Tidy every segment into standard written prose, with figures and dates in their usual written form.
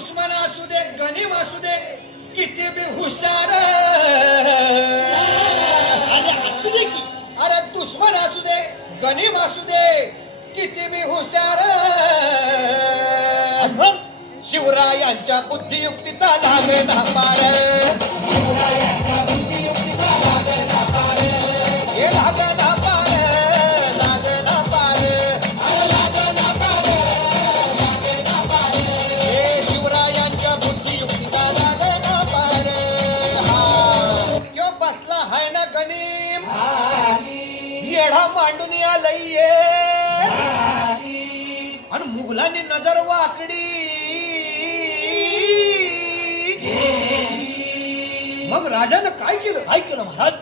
दुश्मन असू दे गणिम असू दे किती बी हुशार अरे असू दे की अरे दुश्मन असू दे गणिम असू दे किती बी हुशार मग शिवरायांच्या बुद्धियुक्तीचा लागे धापार हे लाग धापार लाग धापार हे शिवरायांच्या बुद्धियुक्तीचा लाग धापार हा क्यो बसला हाय ना गणिम येढा मांडून या लई आणि मुघलांनी नजर वाकडी मग राजानं काय केलं महाराज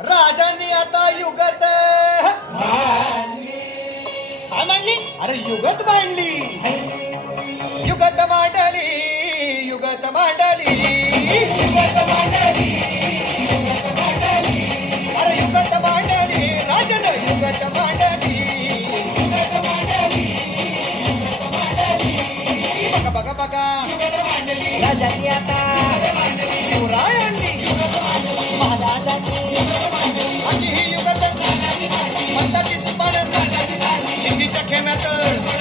राजांनी आता युगत काय मांडली अरे युगत मांडली युगत मांडली युगत मांडली युगत मांडली अरे युगत मांडली राजानं युगत मांडली बघा बघा बघा राजांनी आता शिवरायांनी महाराजांनी अशी ही युगत पंताची चुपाड सिंधीच्या खेम्यात